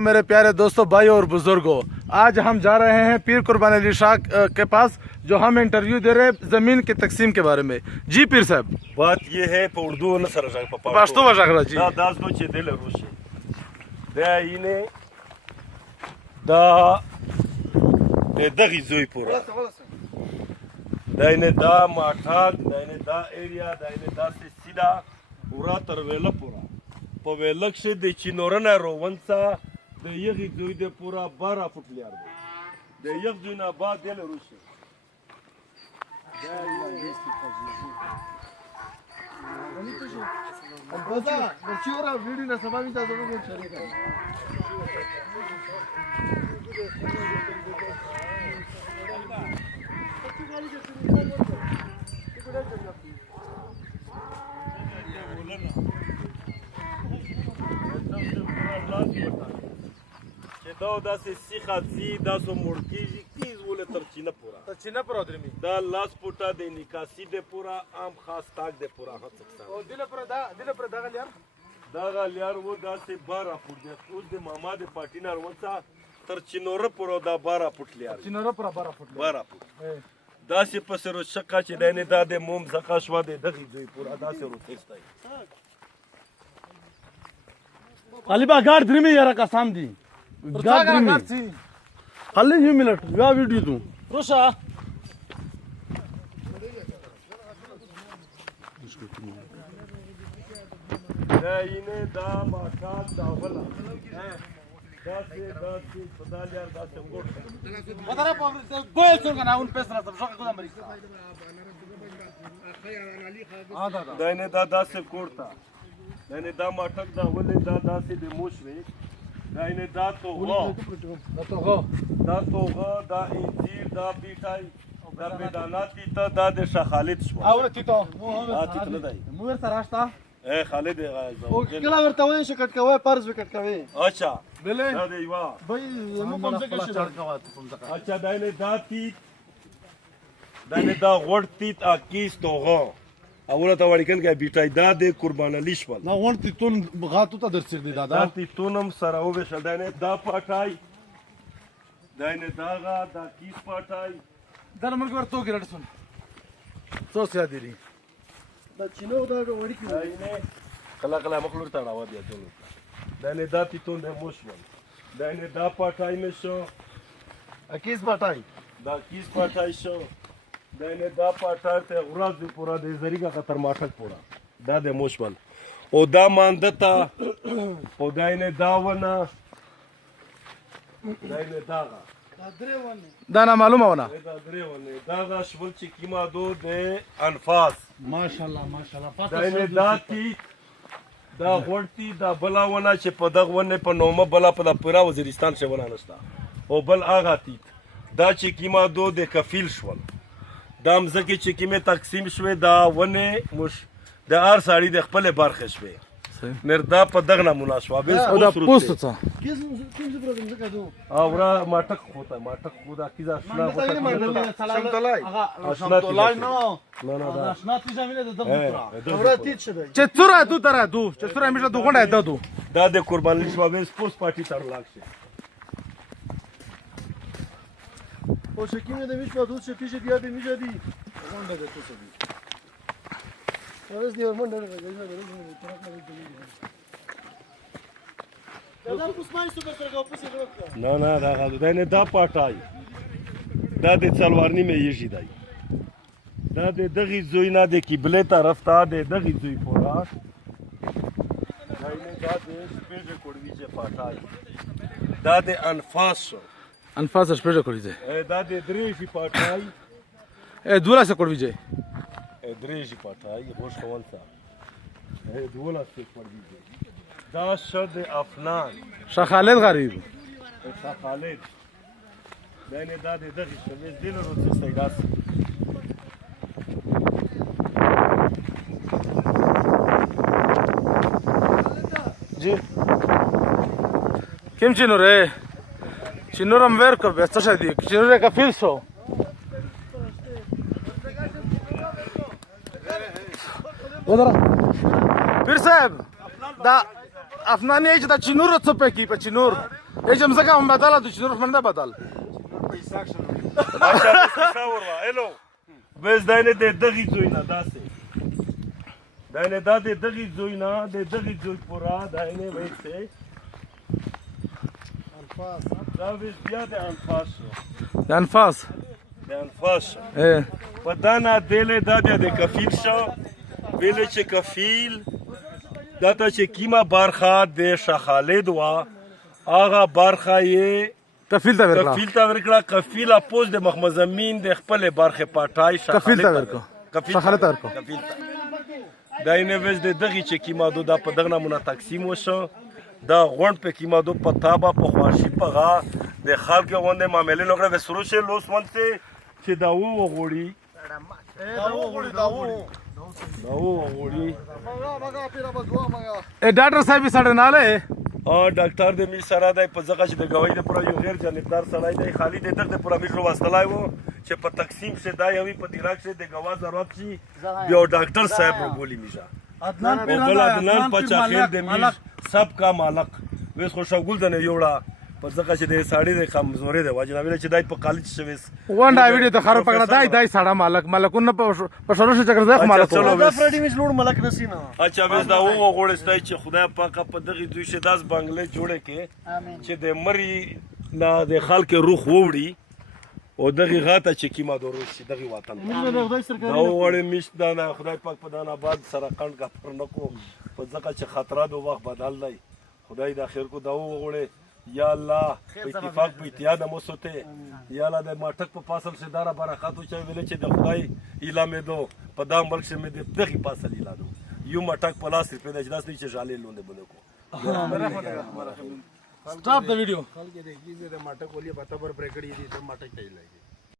मेरे प्यारे दोस्तों, भाई और बुजुर्गों, आज हम जा रहे हैं पीर कुर्बान अली शाह के पास, जो हम इंटरव्यू दे रहे हैं जमीन की तकसीम के बारे में। जी पीर साहब, बात ये है पे उर्दू न सर पाश्तो भाषा जी दा दास दो चे दिल रोशे दा इने दा de dagi zoi pura da ine da matak da ine da area da ine da se sida ura tarvela pura po velak se de chinorana rowansa de yegi zoi de pura 12 foot layer de yeg zoi na ba del rushe دا سه سیخه زی دا سو مړکیږي تیز ولې ترچینه پورا دا لاس پوټا د نکاسی د پورا عام خاص تاک د پورا هڅه او دله پر دغه لیار دا غلیار و دا سه 12 فوټ د اوس د ماما د پټینر وڅا ترچینور پورا دا 12 فوټ لیار چینور پر 12 فوټ 12 فوټ دا سه پسرو شقه چې دینه دا د موم زکا شوا د دغه دوی پورا دا سه روتستای علي با ګار درمه یاره قسم دي ګار درمه خلي یو منټ یا ویډیو تو روشا دا اینه دا ماکات دا ولا دا سه پدالیار دا سه ګور وتره په ګول څنګه نه اون پیسې راځم شو کوم مریض دا اینه دا سه کوړتا دا اینه دا ماټک دا ولې دا سه د موشوي دا اینه دا توغه دا انجیر دا بیټای دا بداناتی ته دا د شاه خالد شو او تیتو تیتو نه دی مو ورته راشتا اے خالد او کله ورته وای شي کټ کوي پرز وکټ کوي اچھا بلې دا دی وا بای مو کوم څه کې شي اچھا دا اینه دا تیت دا اینه دا غړ تیت اکیس توغه اوله ته وړکن کې بیټای دا د قربان علی شول نه ورته تون غاتو ته درڅ دی دا تیتونم سره او به شل دا نه دا پټای دا نه داغه دا کیس پټای در مرګ ورته ګرځ سن څو سیا دی دا چینو دا وړي کی دا نه کلا مخلور ته راو دی ټول دا نه دا تیتون د موشول دا نه دا پټای مې شو اکیس پټای دا کیس پټای شو دا نه دا پټای ته غراز دی پورا د زریګه خطر ماټک پورا دا د موشول او دا ماندتا او دا نه داونه دا نه داغه دا نه معلومه ونه دا درېونه دا شول چې کیما دو د انفاس ماشاءالله دا نه داتی دا غورتی دا بلاونه چې په دغه ونه په نومه بلا په پورا وزیرستان شه ونه نشتا او بل اغه تیت دا چې کیما دو د کفیل شول دا مزکه چې کیمه تقسیم شوه دا ونه مش د ار ساړي د خپل برخه شوه مردا په دغه نمونه شو به او دا پوسټ څه او را ماټک خدا کیزا شنا شمتلای نه آشنا تی زمینه د دغه اوراتیت شوه چې څوره دو تر دو چې څوره همیشه دوغه ده دو دا د قربان علی شاه به سپوس پارټي تر لاګشه او شکیمه د میش په دوت چې پیښه بیا به میجدي غونډه ده څه دي ورس دی ورمنډه نه دا غو دا نه دا پټای دا د څلورنی مې یشي دی دا د دغه زوی نه د قبله طرف ته د دغه زوی پورا دا نه دا د سپېږه کوړوي چې پټای دا د انفاس انفاس شپږه کړی دی دا د درې شي پټای دوله څه کړی دی درې شي پټای خوش کوونتا دوله څه کړی دی دا شد افنان شاه خالد غریب شاه خالد دا نه دا د دغه شویز دل ورته سیګاس جی کیم چینوره چینورم ور کر به څه شدی چینوره کفیل سو ودره پیر صاحب دا افنانی چې دا چینور څه پکې په چینور ايش امسكها من بدل هذا شنو من بدل اچھا څه وروا الو بس داینه د دغی زوی نه داسې داینه دا د دغی زوی نه د دغی زوی پورا داینه وایسته انفاس دا وس بیا د انفاس انفاس د انفاس ايه په دا نه دله دا بیا د کفیل شو ویل چې کفیل دا ته چې کیما برخه د شخالد وا هغه برخه یې کفیل ته ورکړه کفیل ته ورکړه کفیل اپوز د مخمزمین د خپل برخه پټای کفیل ته ورکړه کفیل شخالد ته ورکړه کفیل ته دا اینه وز د دغه چې کیمادو دا په دغه نمونه تقسیم وشو دا غونډ په کیمادو په تابه په خواشي په غا د خلک غونډه معاملې لوګره و سروشه لوس ونته چې دا و غوړي دا و غوړي اے ډاکټر صاحب سره نه له او ډاکټر د می سره د په ځکه چې د غوي د پر یو غیر جانبدار سړی دی خالی د دغه پر امیر واسطلای وو چې په تقسیم سے دا یوي په دیراک سے د غوا ضرورت شي بیا ډاکټر صاحب بولی میشا عدنان پچا خیر د می سب کا مالک وس خوشګل د نه یوړه په ځکه چې د ساړي د کمزوري د واجب ویل چې دای په کالج شويس وانډا ویډیو ته خراب پکړه دای ساړه مالکونه په شروع شو چکر زخ مالک دا فرډي مش لوړ ملک نسینا اچھا وس دا و غوړستای چې خدای پاک په دغه 210 بنگلې جوړه کې چې د مری نه د خلک روح ووړي او دغه غاته چې کیما دروش شي دغه وطن موږ د خدای سره دا وړې مشت دا خدای پاک په دانا بعد سره قند کا پر نکو په ځکه چې خطرات او وخت بدل دی خدای د خیر کو دا وړې یا الله په اتفاق په اتحاد مو سوته یا الله د ماټک په فاصل سے دارا برکات او چا ویل چې د خدای اعلان دو په دام ملک سے مې د دغه فاصل اعلان یو ماټک په لاس په د اجلاس نه چې جالې لوند بنه کو stop the video خلک د کیزه د ماټک ولې پته پر پرکړې دي ته ماټک ته لګي